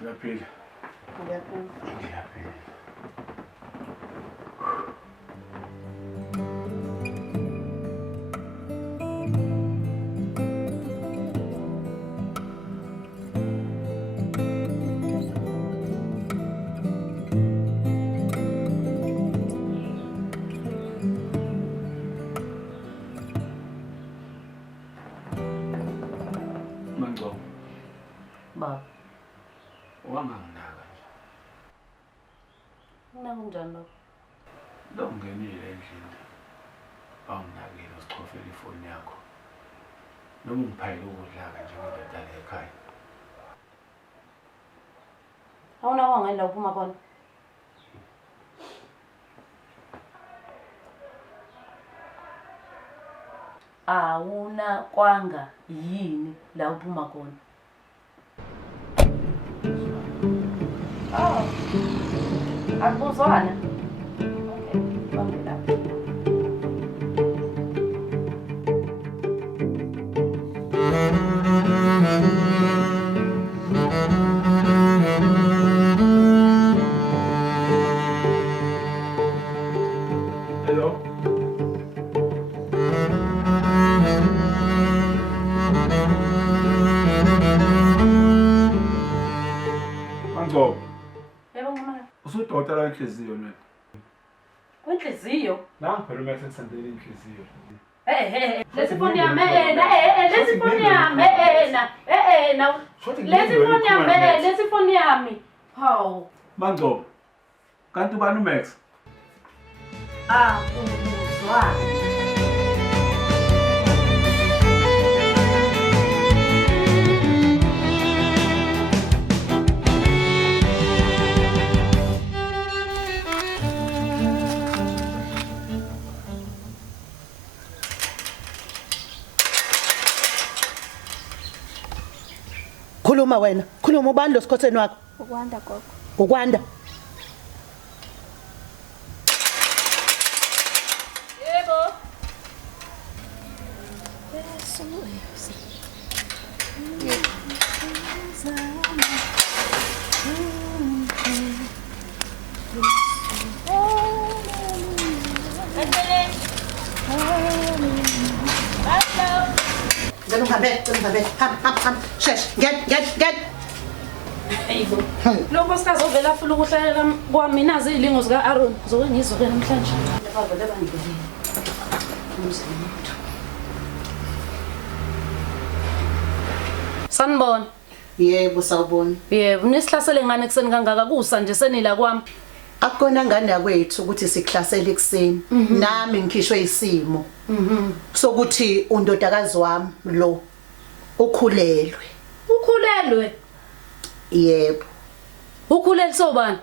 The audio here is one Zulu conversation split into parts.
Uyaphila. Ngiyaphila. Ngiyaphila. Mangcobo. Baba. Wanganginaka nje. Kunjani baba? Lo ungenile endlini. Awunginakile usichofela ifoni yakho. Noma ungiphayile ukudlaka nje ngindoda la ekhaya. Awuna kwangani la uphuma khona? Awuna kwanga yini la uphuma khona? Oh. Akuzwana. Okay, bambela. Hello. Mangcobo. Yebo ngimama. Usudokotela wenhliziyo nwe. Kwenhliziyo? Nangiphela uma sekusendele inhliziyo. Lesi phone yami lesi phone yami lesi phone yami. Hawu. Mangcobo. Kanti ubani uMax? Akuzwa. Khuluma wena, khuluma ubani lo sikhotheni wakho? Ukwanda gogo. Ukwanda. Yebo. Ngicela ham. Shesh, get. Ayibo. Lo nkosikazi ovela afuna ukuhlalela kwami nazi izilingo zika Aaron. Zoke ngizoke namhlanje. Baba lebangibelile. Sanibona. Yebo sawubona. Yebo, nisihlasele ngane kuseni kangaka kusa nje senila kwami. Akukona ngane yakwethu ukuthi siklasele ekseni. Nami ngikhishwe isimo. Sokuthi undodakazi wami lo ukhulelwe. Ukhulelwe. Yebo. Ukhulelwe sobani?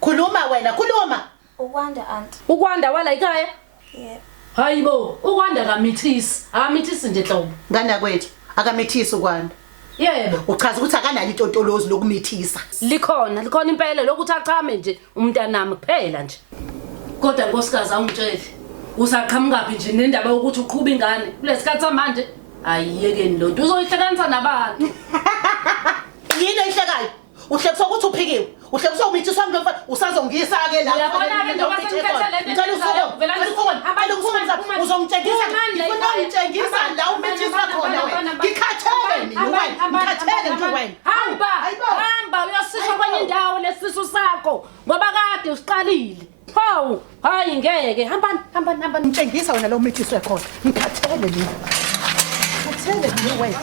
Khuluma wena, khuluma. Ukwanda auntie. Ukwanda wala ekhaya? Yebo. Hayibo, ukwanda kamithisi. Akamithisi nje hlobo. Ngane yakwethu akamithisi ukwanda. Yebo. Uchaza ukuthi akanalo itontolozi lokumithisa. Likhona impela lokuthi achame nje umntanami kuphela nje. Kodwa nkosikazi awungitsheli. Usaqhamukapi nje nendaba yokuthi uqhubha ingane kulesikhathi samanje? Ayiyekeni lo nto uzoyihlekanisa nabantu. Yini ehlekayo? Uhlekisa ukuthi uphikiwe. Uhlekisa umithisa wami lomfana usazongiyisa ke la. Uyabona ke njengoba sengikhathele le. Ngicela usuke. Vela usuke. Uzongitshengisa. Ngifuna ungitshengisa la umithisa khona wena. Ngikhathele mina wena. Ngikhathele nje wena. Hamba uyosisha kwenye indawo lesisu sakho ngoba kade usiqalile. Hawu, hayi ngeke. Hamba. Ngitshengisa wena lo umithisa khona. Ngikhathele mina. Ngikhathele mina wena.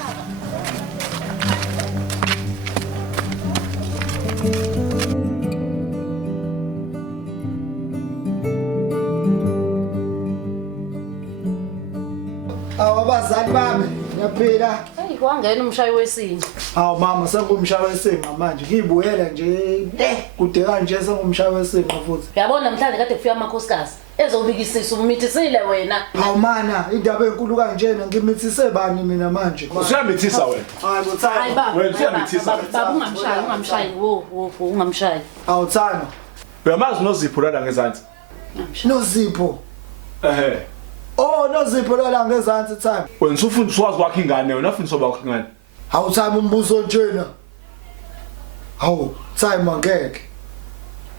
Abazali bami ngiyaphila. Hey kwangena umshayi wesini. Hawu mama sengumshayi wesimo manje ngibuyela nje kude kanje sengumshayi wesimo futhi. Uyabona namhlanje kade kufika amakhosikazi ezobikisisa umithisile wena. Hawu mana indaba enkulu kanjena ngimithise bani mina manje. Usuyamithisa wena. Hayi ngothanda. Hayi baba. Wena usuyamithisa. Baba ungamshayi. Wo ungamshayi. Hawu thana. Uyamazi noZipho lana ngezansi. Nozipho. Ehhe. Oh noZipho la ngezansi thana. Wena usufundiswa wazi wakhe ingane wena ufundiswa bakhe ingane. Hawu thana umbuzo njena. Hawu, time angeke.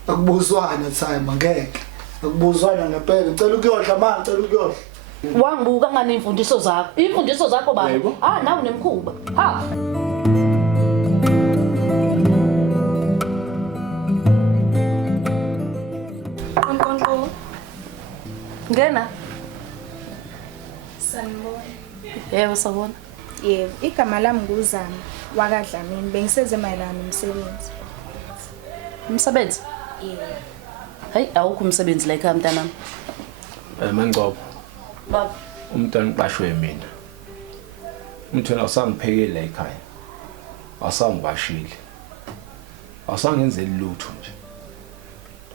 Akubuzwana time angeke. Akubuzwana ngempela. Ngicela ukuyodla manje, ngicela ukuyodla. Wangibuka ngane imfundiso zakho. Imfundiso zakho baba. Nawe nemkhuba. Ha. Nkondlo. Ngena. Sanibona. Yebo sabona. Yebo, igama lami nguzama wakadlamini. Bengiseze mayelana nomsebenzi. Umsebenzi? Yebo. Hayi, awukho umsebenzi la ekhaya mntanami. Mangcobo. Baba. Umntwana uqashwe mina. Umthela usangiphekela ekhaya. Awusangibashile. Awusangenzeli lutho nje.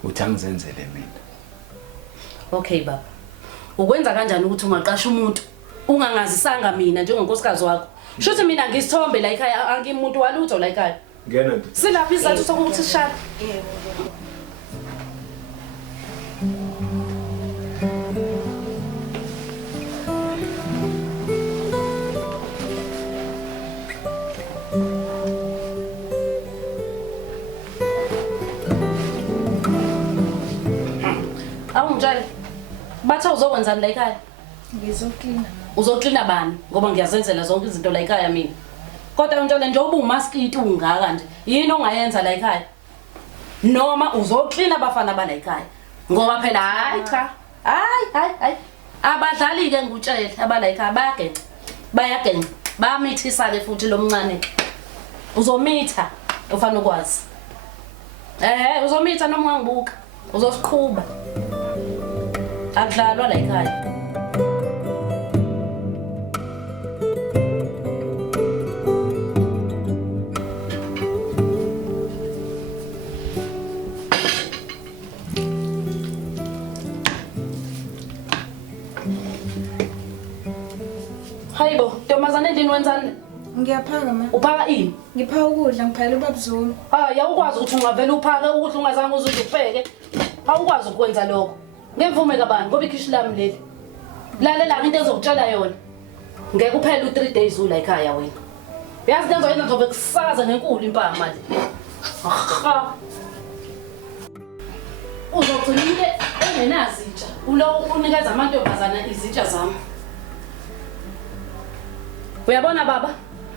Uthi angizenzele mina. Okay baba. Ukwenza kanjani ukuthi ungaqasha umuntu ungangazisanga mina njengonkosikazi wakho? Shothi mina ngisithombe la ekhaya angimuntu walutho la ekhaya. Ngena nje. Silaphi isizathu sokuthi sishaya? Yebo. Awungitshela. Bathe uzokwenzani la ekhaya? Ngizoklina. Uzoklina bani? Ngoba ngiyazenzela zonke izinto la ekhaya mina. Kodwa untshela nje ubumaskiti ungaka nje. Yini ongayenza la ekhaya? Noma uzoklina abafana bala ekhaya. Ngoba phela hayi cha. Hayi. Abadlali ke ngutshela abala ekhaya bayagenca. Bayagenca. Bayamithisa ke futhi lo mncane. Uzomitha ufana ukwazi. Uzomitha noma ungangibuka. Uzosiqhuba. Akudlalwa la ekhaya. Hayibo, Ntombazane endini wenzani? Ngiyaphaka ma. Uphaka ini? Ngipha ukudla ngiphakela ubabuzulu. Awukwazi ukuthi ungavela uphake ukuthi ungazange uzuze ubheke. Awukwazi ukwenza lokho. Ngemvume kabani ngoba ikhishi lami leli. Lalela into ezokutshela yona. Ngeke uphele u3 days ula ekhaya wena. Uyazi into ezoyenza ngizobe kusaza ngenkulu impama manje. Uzogcina into engenazitsha. Ulo unikeza amantombazana izitsha zami. Uyabona baba?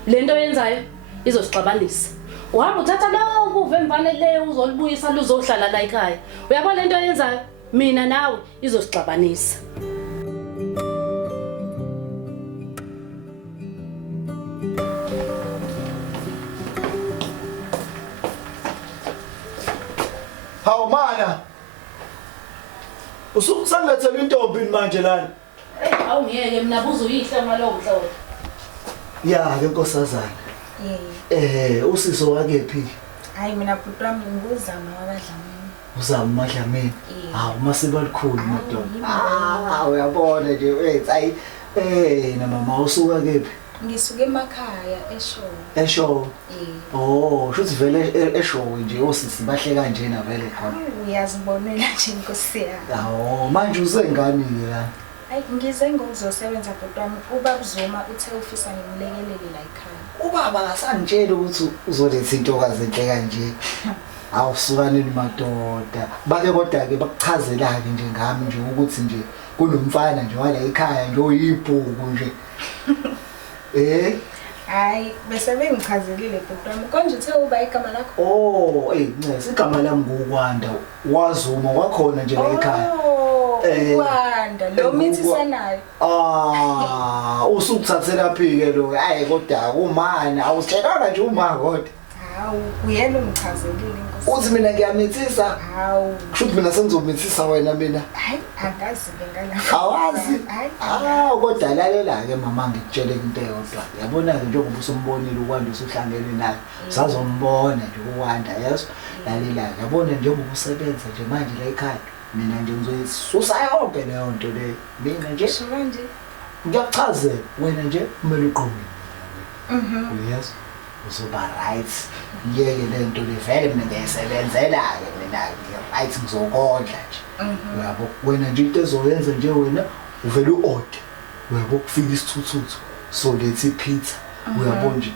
Lento oyenzayo izosixabanisa. Uhamba uthatha lokho uvemvane le uzolibuyisa luzohlala la ekhaya. Uyabona lento oyenzayo? Mina nawe izosixabanisa. Hawu mana. Usukusangethela intombi manje lana. Awungiyeke mina buza uyihle ngalowo nhlobo. Ya ke nkosazana. Usiso wakephi? Hayi mina bhuti wami nguzama wakadlamini. Uzama Madlamini. Hawu masiko likhulu madoda. Uyabona nje hayi na mama usuka kephi? Ngisuke emakhaya eShowe. eShowe. Shuthi vele eShowe nje osisi bahle kanje na vele khona. Uyazibonela nje Nkosi yami. Manje uzengani ke la? Hayi ngize ngokuzosebenza bhuti wami. Ubabuzuma uthe ufisa ngimlekelele la ekhaya. Ubaba ngasangitshela ukuthi uzoletha intokazi enhle kanje. Awusukanini madoda. Bake kodwa ke bakuchazela ke nje ngami nje ukuthi nje kunomfana nje wala ekhaya nje oyibhuku nje. Hayi bese bengichazelile bhuti wami. Konje uthe uba igama lakho? Ncesi igama lami ngukwanda. Wazuma wakhona nje la ekhaya. Wanda lo mithisa usukuthathela phi ke lo? Hayi kodwa umani awusitshelanga nje uma kodwa. Hawu uyena ungichazelile Nkosi. Uthi mina ngiyamithisa? Hawu. Kushuthi mina sengizomithisa wena mina. Hayi angazi ngala. Awazi. Hayi. Kodwa lalela ke mama ngikutshele into eyodwa. Yabona ke njengoba usumbonile ukwanda usuhlangene naye. Usazombona nje ukwanda yeso. Lalela ke yabona njengoba usebenza nje manje la ekhaya. Mina nje ngizoyisusa yonke leyo nto le. Mina nje manje ngiyakuchazela wena nje kumele uqonde. Yes. Uzoba right. Ngeke lento le vele mina ngiyisebenzela ke mina right ngizokondla nje. Uyabo wena nje into ezoyenza nje wena uvela uorder. Uyabo kufika isithuthuthu so lethi pizza. Uyabo nje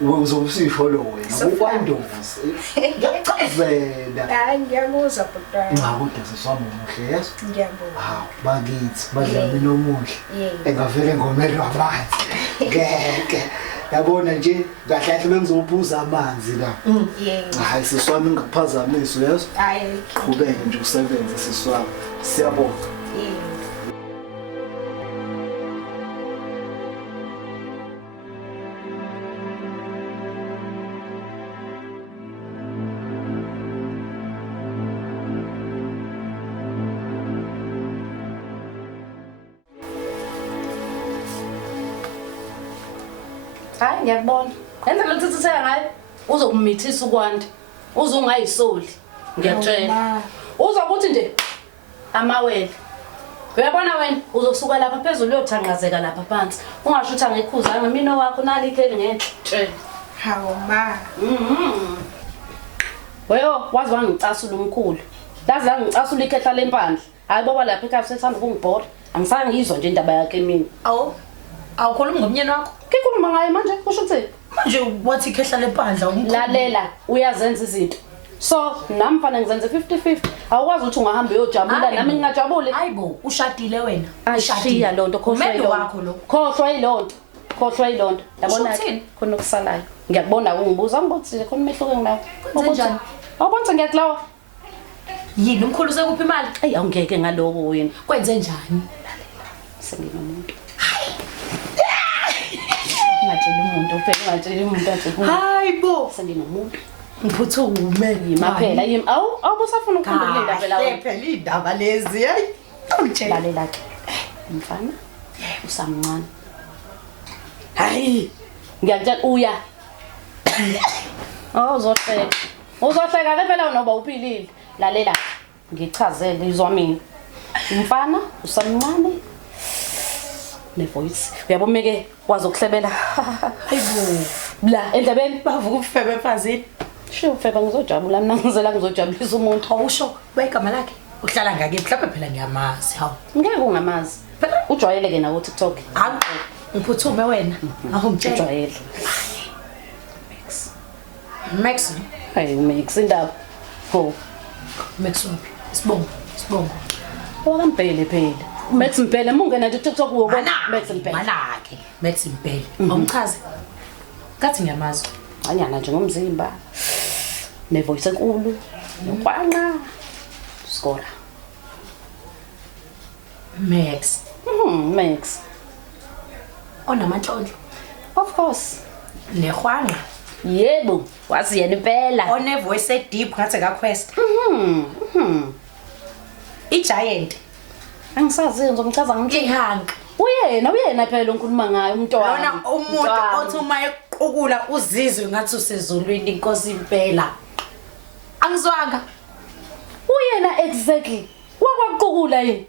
uzobusisho lo wena ukwandovuza ngiyachazela Hayi ngiyakuzwa bhuti wami. ngakude siswami umuhle yeso Ngiyabonga. hawu bakithi badlami nomuhle engavele ngomelo wamanzi ngeke yabona nje kahle bengizophuza amanzi la Yebo. hayi siswami ngikuphazamisa yeso Hayi. qhubeke nje usebenze siswami siyabonga Yebo. Hayi ngiyakubona. Yenza lo tsitsitheka ngayo. Uzokumithisa ukwanda. Uzungayisoli. Ngiyatshela. Uzokuthi nje amawele. Uyabona wena uzosuka lapha phezulu uyothanqazeka lapha phansi. Ungasho ukuthi angikhuzanga mina wakho nali ikheli ngetshela. Hawu ma. Weyo wazi wangicasula umkhulu. Lazi la ngicasula ikhehla lempandla. Hayi boba lapha ekhaya sethanda ukungibhora. Angisange ngizwa nje indaba yakhe mina. Awu. Awukhulumi ngomnyeni wakho? Ngikhuluma ngaye manje kusho ukuthi Manje wathi ikhehla lepandla umkhulu. lalela uyazenza izinto. So nami mfana ngizenze 50-50. Awukwazi ukuthi ungahamba uyojabula nami ngingajabule. Hayibo, ushadile wena. Ashiya lonto khohlwa Umendo wakho lo. Khohlwa ilonto. Khohlwa ilonto. Yabona Uthini? khona okusalayo. Ngiyakubona ungibuza ngibothi khona umehluko nginawo. Kwenzenjani? Awubona ngiyakulawa. Yini umkhulu sekuphi imali? Ey awungeke ngaloko wena. Kwenze njani? Senginomuntu. Ngatshela umuntu phela ngatshela umuntu athi Hayibo. senginomuntu. Ngiphuthume Yimaphela yimi awubusafuna ukukhumbula phela wena. Phela indaba lezi hey. Ungitshela. Lalela ke. Mfana usamncane. Hayi ngiyakutshela uya. Uzohleka. Uzohleka ke phela noba uphilile. Lalela ngichazele izwa mina. Mfana usamncane. Nevoice. Uyabona ke wazi ukuhlebela. Hayibo. Bla endlebeni Bavuka ufebe ephazini. sho feba ngizojabula mina ngizela ngizojabulisa umuntu. Awusho wegama lakhe. Uhlala ngake mhlawumbe phela ngiyamazi. Hawu. Ngeke ungamazi. Ujwayeleke nawo TikTok. Hawu. Ngiphuthume wena. Awungitshela. Ujwayele. Max. Hayi mix indaba. Ho. Max waphi? Sibongo. Sibongo. Wakampele phela. Max Mpele mungena nje TikTok uyobona Max Mpele. Malakhe. Max Mpele. Awumchaze. Kathi ngiyamazi. Anyana nje ngomzimba. Nevoice enkulu. Nokwanga. Skora. Max. Max. Onamanhlonhlo. Of course. Nehwanga. Yebo, wazi yena impela. One voice deep ngathi ka quest. I-giant. Angisazi ngizomchaza ngimthini. Ihanka. Uyena phela onkuluma ngayo umntwana. Lona umuntu othi uma equkula uzizwe ngathi usezulwini inkosi impela. Angizwanga. Uyena exactly. Wakwaququla yini?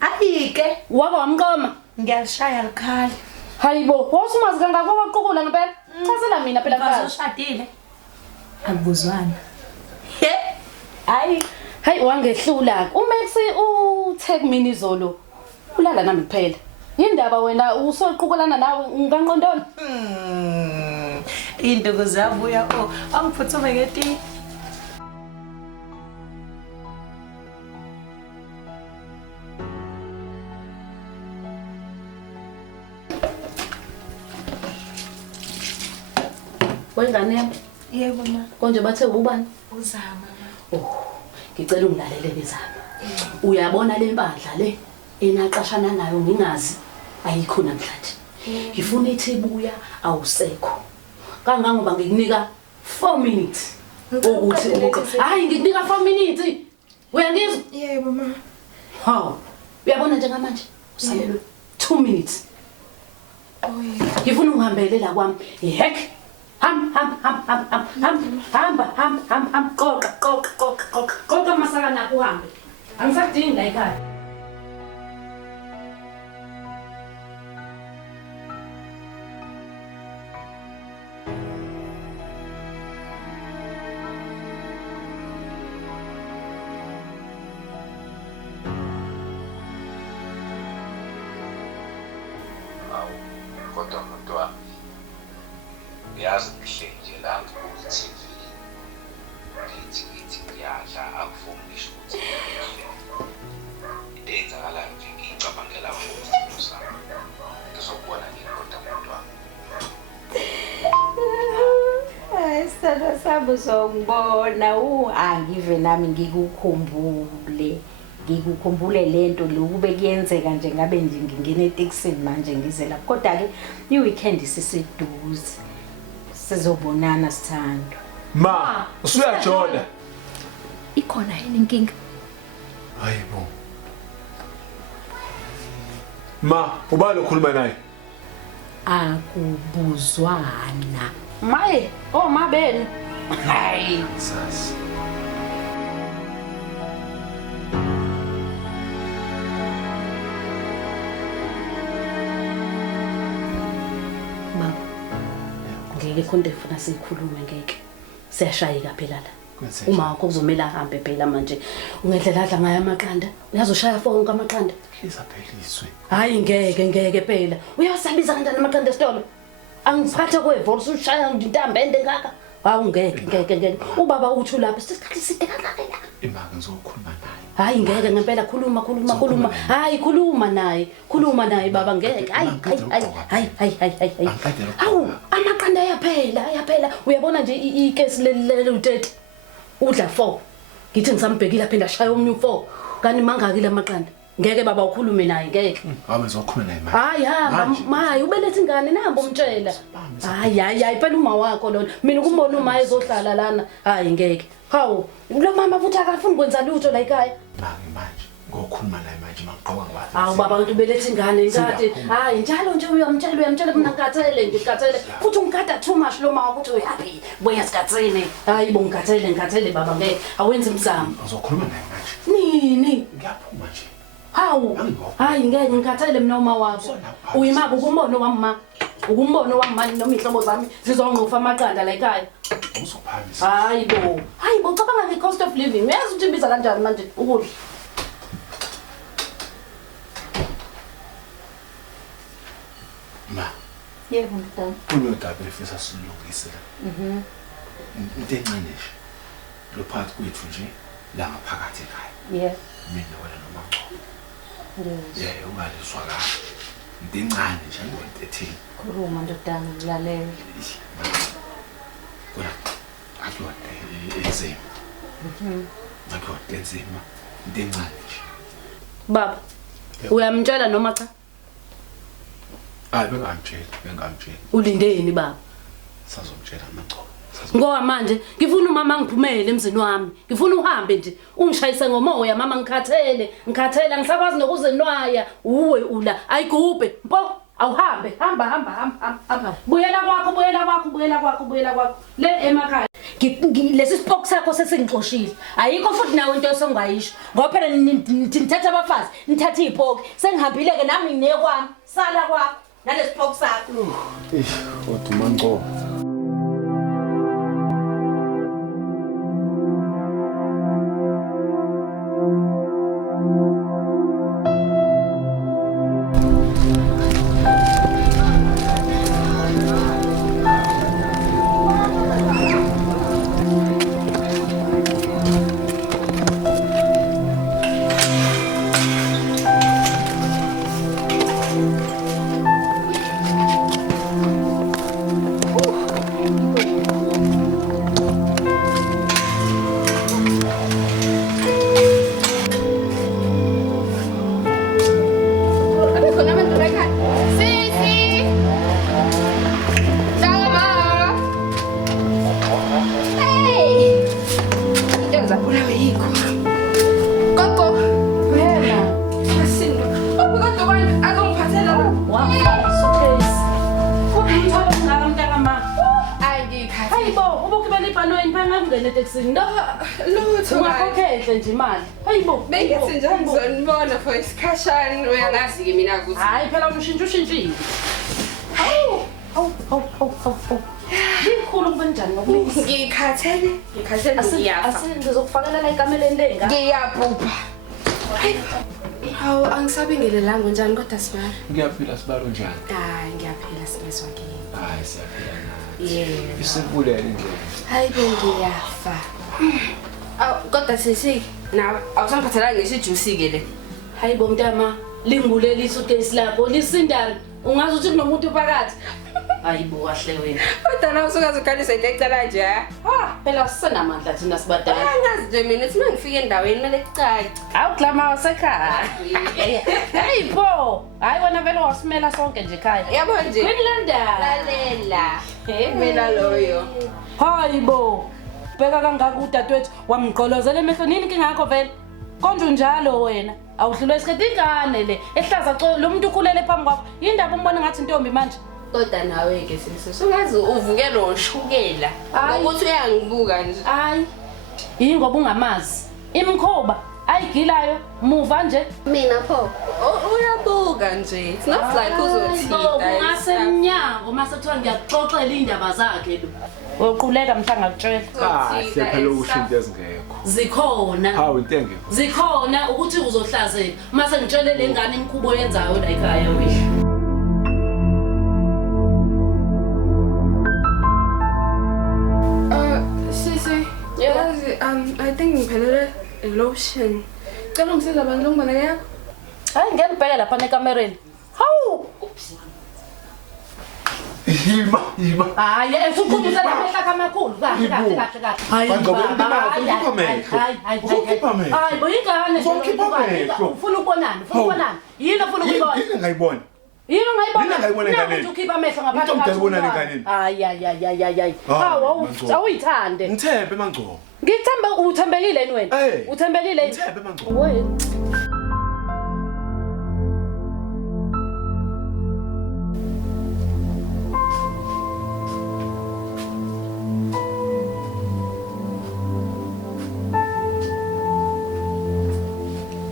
Ayike. Wamqoma. Ngiyalishaya likhali. Hayibo, wasumazi kangaka wakwaququla ngempela? Chazela mina phela mfazi. Ushadile. Akubuzwana. He. Hayi wangehlula. uMax uthe kumina izolo. Ulala nami kuphela. Yindaba wena usoququlana nawe ngangqondona? Induku zabuya angiphuthume ngeti. Wengane yami Yebo ma. konje bathe ubani? Uzama. Ngicela ungilalele bezami. Uyabona le mpandla le enaqashana nayo ngingazi ayikho namhlanje. Ngifuna ithi ibuya awusekho. Kangangoba ngikunika 4 minutes. Ukuthi hayi ngikunika 4 minutes. Uyangizwa? Yebo ma. Hawu. Uyabona njengamanje? Usalelwe 2 minutes. Ngifuna ungihambele la kwami. Ihek. Hamba. Qoqa masaka nakho uhambe. Angisadingi la ekhaya. Kodwa muntu wami uyazi ngihleli nje la ngibuka i-TV ngithi ngiyadla angifuni ngisho ukuthi into eyenzakalayo nje ngiyicabangela ukuthi sami ngizokubona ngiqonda umuntu wami. Hayi sithandwa sami uzongibona angive nami ngikukhumbule lento lokube kuyenzeka nje ngabe nje ngingena eTexini manje ngize lapha kodwa ke iweekend sisiduze sizobonana sithandwa. Ma usuyajola Ikhona yini inkinga? hayibo ma ubani ukhuluma naye Akubuzwana. Maye, oh mabeni. Hayi. sasi Baba. Ngeke khonde funa sikhulume ngeke. Siyashayika phela la. Uma wakho kuzomela ahambe phela manje. Ungedlela adla ngayo amaqanda. Uyazoshaya fonke amaqanda. izapheliswe Hayi ngeke phela. Uyawasabiza kanjani amaqanda esitolo? Angiphathe kwevolse ushaya intambende ngaka. Hawu ngeke. Ubaba uthu lapha sisikhathi side kangaka. imaka ngizokhuluma naye Hayi ngeke ngempela khuluma. Hayi khuluma naye baba ngeke. Hayi. Hawu amaqanda ayaphela. Uyabona nje icase leli u30. Udla 4. Ngithi ngisambhekile aphinda shaya omnye u4. Kani mangaki lamaqanda? Ngeke baba ukhulume naye ngeke. Hamba ngizokhuluma naye manje Hayi hamba maye ubelethe ingane namba umtshela. Hayi phela uma wakho lona. Mina ukumbona uma ezohlala lana. Hayi ngeke. Hawu lo mama futhi akafuni kwenza lutho la ekhaya. manje ngokhuluma naye manje maqoka ngwathi Hawu baba ubelethe ingane inkathi. Hayi njalo nje uyamtshela mina ngikathele. Futhi ungikhatha too much lo mama ukuthi uyapi. Buya sikathene. Hayi bo ngikathele baba ngeke. Awenze imizamo. ngizokhuluma naye manje Nini? ngiyaphuma nje Hawu. Hayi ngeke ngikhathele mina uma wakho. Uyimaka ukumbono wami manje noma ihlobo zami zizonqufa amaqanda la ekhaya. uzophamisa Hayibo cabanga nge-cost of living. Uyazi ukuthi ibiza kanjani manje ukudla? ma Yebo mntana. kunodaba efisa silungise into encane nje lo phakathi kwethu nje la ngaphakathi ekhaya Yeah. mina wena noma ngcono Yes. ungalizwa kahle into encane nje into ethini Khuluma ndodana ngilalela. Kodwa akuyona enzima. Akuyona enzima. Into encane nje. Baba. Uyamtshela noma cha? Hayi bengamtsheli. Ulindeni baba? Sazomtshela amangcobo. Ngoba manje ngifuna umama ngiphumele emzini wami. Ngifuna uhambe nje ungishayise ngomoya mama ngikhathele ngisakwazi nokuzenwaya uwe ula ayigubhe mpo awuhambe hamba buyela kwakho le emakhaya lesi sipoko sakho sesingixoshile ayikho futhi nawe into esongayisho ngoba phela nithatha abafazi nithatha izipoki sengihambile ke nami ngine kwami sala kwakho nalesipoko sakho Kodwa mangcobo. nje imali. Hayibo. Bengithi nje ngizonibona for isikhashana uyangazi ke mina ukuthi. Hayi phela ushintshile. Hawu. Likhulu kubenjani ngokuthi Ngikhathele ngiyapha. Asengizokufakela la ikameleni lenga. Ngiyabhubha. Hawu angisabingelelanga njani kodwa sibara. Ngiyaphila sibalo njani? Hayi ngiyaphila sibezwa ke. Hayi siyaphila nathi. Yebo. Isibulele nje. Hayi bengiyafa. Aw kodwa sisi nawe awusangiphathelanga ngesijuice ke le. Hayibo mntama, linguleli isuitcase lakho lisindana. Ungazi ukuthi kunomuntu phakathi. Hayibo kahle wena. Kodwa nawe usukaze ukhalisa into ecala nje ha. Phela sisenamandla thina sibadala. Angazi nje mina uthi mangifika endaweni mele kucace. Awuklama wasekhaya. Hayibo. Hayi wena vele wasimela sonke nje ekhaya. Yabo nje. Kwinlanda. Lalela. Mina loyo. Hayibo. Bheka kangaka udadewethu wamgqolozela emehlweni nini inkinga yakho vele? Konje njalo wena. Awudlulwe isikhathi ingane le ehlaza lo muntu ukhulele phambi kwakho. Yindaba umbona ngathi intombi manje. Kodwa nawe ke sisi sungazi uvukela oshukela ukuthi uyangibuka nje. Hayi. Yingoba ungamazi. Imkhuba ayigilayo muva nje. Mina pho uyabuka nje. It's not like uzothida. Ngasemnyango mase kuthiwa ngiyaxoxela indaba zakhe lo. Uyoquleka mthanga akutshela. Kahle phela ukusho into ezingekho. Zikhona. Hawu into engekho. Zikhona ukuthi uzohlazeka. Mase ngitshele lengane imkhubo yenzayo la ekhaya wethu. Sisi, yazi I think ngiphelele lotion. Cela ngisiza abantu ngibona yakho. Hayi ngempela lapha nekamereni. Hawu. Yima. Hayi esuqhubisa lamehla kamakhulu. Kahle. Hayi Hayi boyingane. Ufuna ukubonana. Yini ufuna ukubona? Yini ngayibona? Yini ungayibona? Ngayibona enganeni. Uthi ukhipha amehlo ngaphandle. Umuntu ngayibona enganeni. Hayi. Hawu awuyithande. Ngithembe mangcobo. Ngithembe uthembekile yini wena? Uthembekile yini? Ngithembe mangcobo. Wena.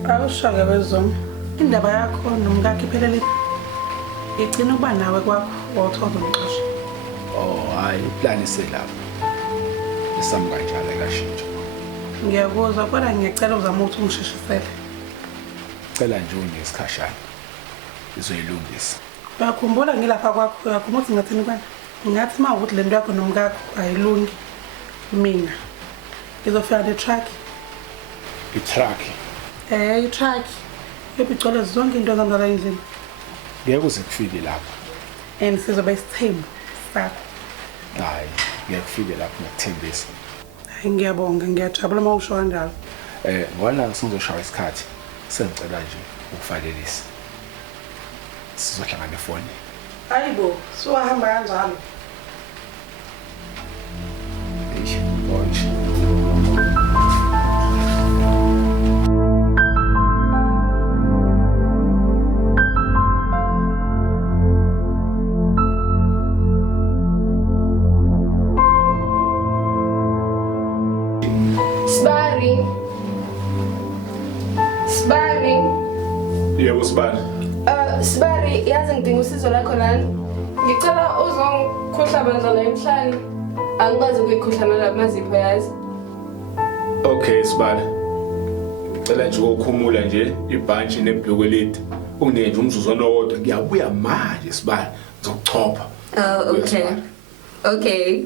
Awushoke wezona. Indaba yakho nomkakhe iphelele. Igcina ukuba nawe kwakho wawuthola umqasho. Hayi plan iselapha. Isami kanjalo ekashintsha. Ngiyakuzwa kodwa ngiyacela uzame ukuthi ungishishisele. Cela nje unesikhashana. Izoyilungisa. Uyakhumbula ngilapha kwakho uyakhumbula ukuthi ngathini kwena? Ngathi uma ukuthi lento yakho nomkakho ayilungi mina. Ngizofika ne-truck. I-truck. I-truck. Yobigcwele zonke into zami endlini. Ngeke uze kufike lapha. And sizoba isithembu sakho. Hayi, ngeke kufike lapha ngokuthembisa. Hayi ngiyabonga ngiyajabula uma usho kanjalo. Ngoba sizoshaya isikhathi. Sengicela nje ukuvalelisa. Sizohlangana efoni. Hayibo, siwahamba kanjalo. Bonje. Sibari. Yebo Sibari. Sibari yazi ngidinga usizo lakho lana. Ngicela uzongikhohla bandla emhlanje. Angikwazi ukuyikhohlana lamazipho yazi. Okay Sibari. Ngicela nje ukukhumula nje ibhantshi nebhloko elide. Ungenje nje umzuzwana owodwa ngiyabuya manje Sibari. Ngizokuchopha. Okay.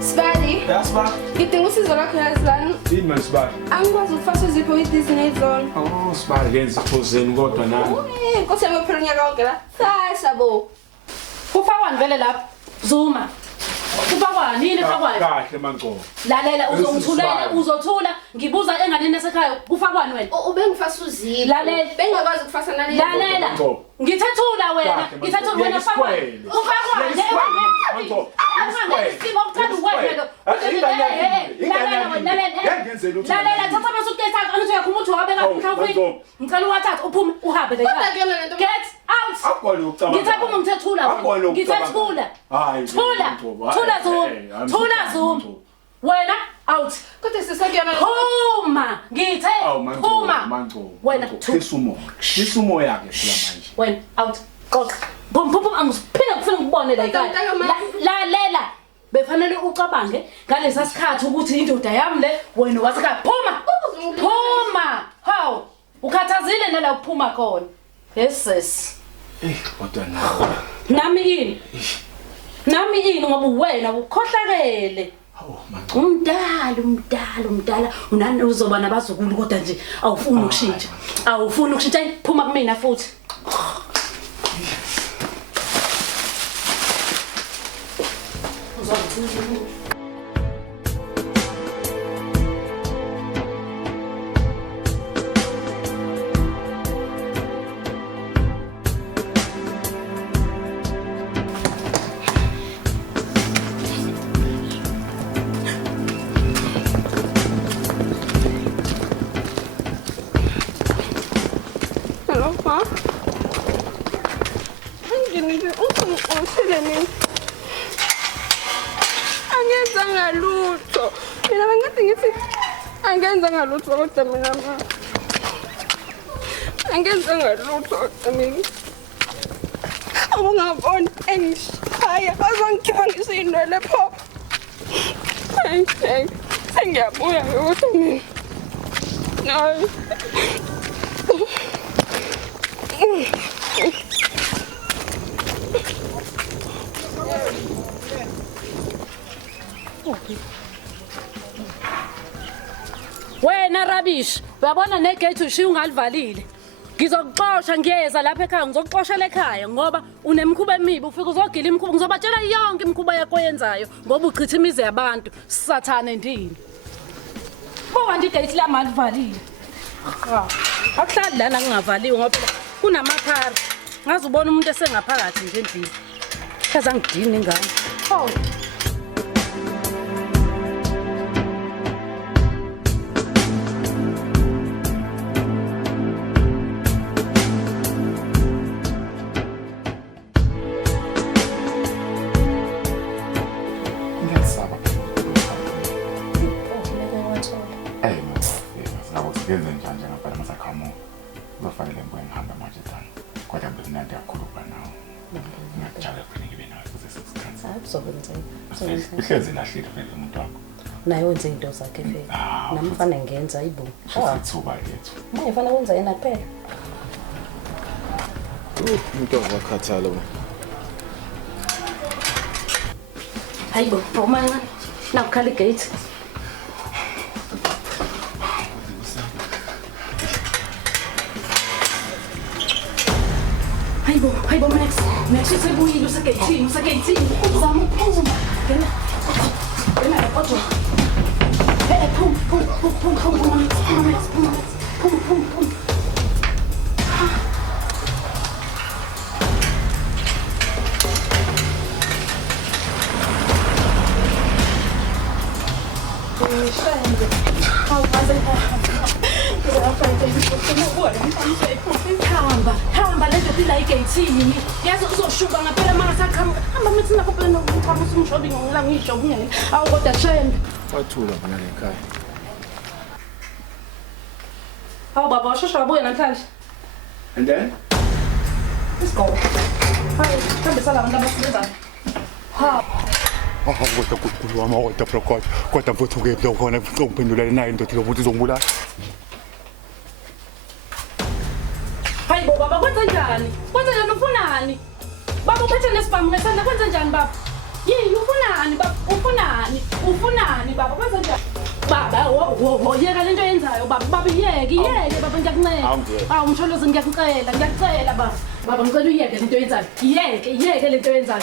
Sibari. Ngidinga usizo lakho yazi lana. Yini manje Sibari? Angikwazi ukufasa izipho with-Disney zone. Sibari ngenza iphozeni kodwa nami. Nkosi yami phela unyaka wonke la. Sabo. Kufakwani vele lapha? Zuma. Kufakwani yini fakwani? Kahle mangcobo. Lalela uzothula ngibuza enganeni esekhaya kufakwani wena? Ubengifasa uzipho. Lalela bengakwazi ukufasa nale. Lalela. Ngithethula wena. Ngithethula wena fakwani. Ufakwani Mangcobo. Isimo ukuthanda ukwena lo. Lalela thatha amasukesi akho angithi uyakhuluma ukuthi wabeka mhlawumbe. Ngicela uwathathe uphume uhambe le Kodwa kuyona lento. Get out. Akwalo ukucabanga. Ngithapha ngithethula wena. Ngithethula. Hayi. Thula Zuma. Wena out. Kodwa sisakuyona lento. Phuma. Ngithe phuma. Mangcobo. Wena Khisumo yakhe phela manje. Wena out. Qoqa. Phuma angisiphinde kufuna ukubona. ngikubone la ekhaya. Lalela. Befanele ucabange ngalesa sikhathi ukuthi indoda yami le wena wasekhaya. Phuma. Hawu. Ukhathazile nala uphuma khona. Yes. Kodwa nawe. Nami ini ngoba wena ukhohlakele. Umdala unani uzoba nabazukulu kodwa nje awufuni ukushintsha. Awufuni ukushintsha iphuma kumina futhi. Hello, Ma. Anginize ukusele mina. Angenzanga lutho. Mina bengathi ngithi angenzanga lutho kodwa mina ma. Angenzanga lutho kodwa mina. Awungabona engishaya bazongikhipha ngisindwele pho. Sengiyabuya kodwa mina. No. Wena rubbish, uyabona negate ushiya ungalivalile. Ngizokuxoxa ngiyeza lapha ekhaya ngizokuxoshela ekhaya ngoba unemkhuba emibi ufika uzogila imkhuba ngizobatshela yonke imkhuba yakho oyenzayo ngoba uchitha imizi yabantu sathane ndini. Bowa nje igate lami alivalile. Akuhlali lana kungavaliwe ngoba phela kunamaphara. Ngaze ubone umuntu esengaphakathi nje endlini. Kaza ngidini ingane. Oh. Ngenze njani ngapha masakhamu uzofanele ngibuye ngihambe manje dani kodwa bekunandi yakhuluma nawe ngiyajabula phela ngibe nawe futhi sesikhathi Akuzokwenzeka. ihlezi lahlile vele umuntu wakho Naye wenza into zakhe phela. Nami mfana ngenza ibo. Ithuba lethu Manje mfana wenza yena kuphela. Umuntu ongakhathala wena. Hayibo, awumanga nakukhala igate. Hayibo Max usebuyile usegate-ini zama ukuphuma. Ngena kodwa. Phuma. Hamba lento phila igate-ini. Yazi uzoshuka ngaphela mangasaqhamuka. Hamba mithi nakho phela nokuqhamuka usumshobi ngila ngisho kungena. Awu kodwa shayenda. Wathula mina lekhaya. Hawu baba washosha wabuya namhlanje. And then? Let's go. Hayi, hambisa la bantu abasebenzayo. Ha. kodwa kukhulu wama kodwa mfuthu ke lo khona ngiphendulele naye indoda lokuthi izongibulala Hayibo baba kwenza njani? Kwenza njani ufunani? Baba uphethe nesibhamu ngesandla kwenza njani baba? Yini ufunani baba? Ufunani baba kwenza njani? Baba yeka lento yenzayo baba yeke baba ngiyakuncela. Awu msholozi ngiyakucela baba. Baba ngicela uyeke lento yenzayo. Yeke lento yenzayo.